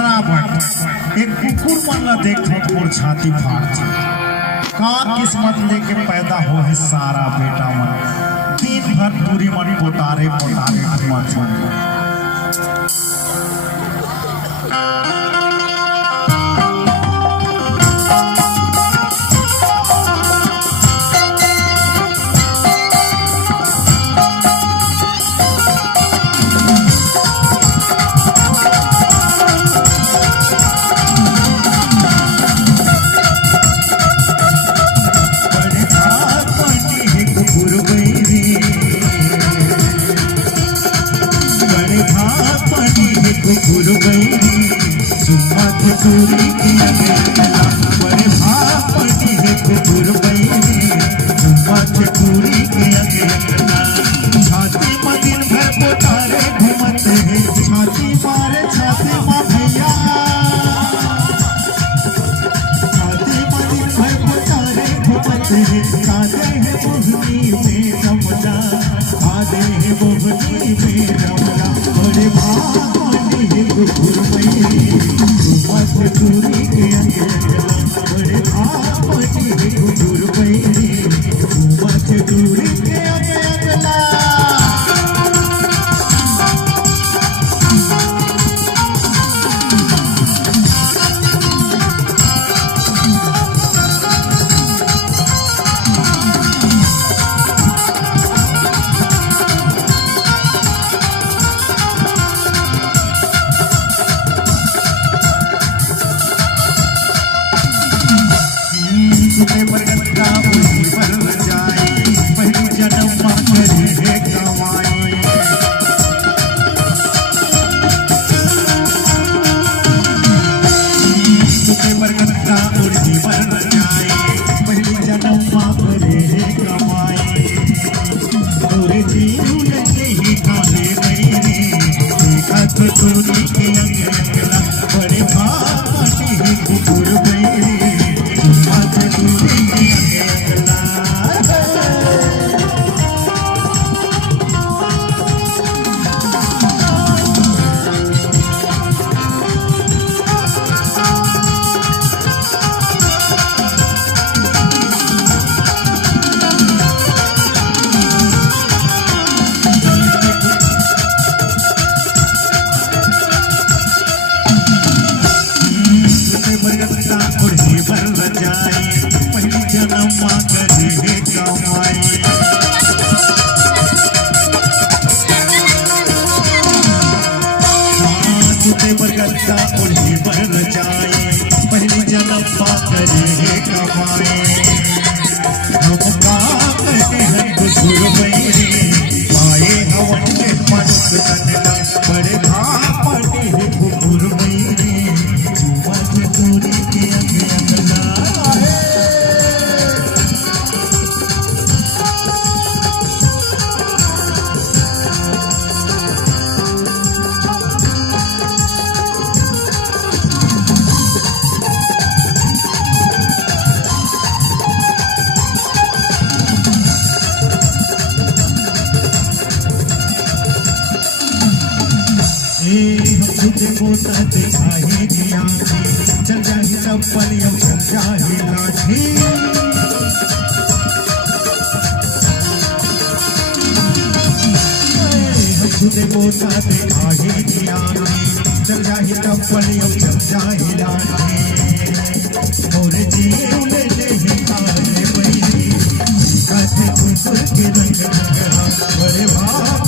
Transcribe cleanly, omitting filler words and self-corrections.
रावण एक कुकुर मन ला देखो और छाती फाड़ का किस्मत लेके पैदा हो है सारा बेटा मन दिन भर पूरी मन पोटारे पोटारे मत पूरी किया बड़े भापनी है कुकुर बैरी पूरी किया छाती में दिन भर पोटारे घूमते हैं छाती मारे छाती माँ भैया छाती में दिन भर पोटारे घूमते हैं खाते हैं मोहनी में रमला खाते हैं मोहनी में रमला बड़े भापनी है कुकुर बैरी पूरी के बड़े आपनी है कुकुर बैरी दूरी के अगला बड़े भापनी है कुकुर बैरी दूरी के अगला पहली जन्म करे कमाई छूटे बरगद उन्हीं पर जाए पहली जन्म करे कमाई हम काम हैं कुकुर बैरी पाए हवन में मस्त कनला बड़े भापनी है कुकुर बैरी दूरी के अगला बोता दिखाई दिया चल जाही सब पलियों चल जाही लाठी तुझे बोता दिखाई दिया चल जाही सब पलियों चल जाही लाठी और जीव ले ले काले बैरी कहते कुकुर के रंग बड़े भाव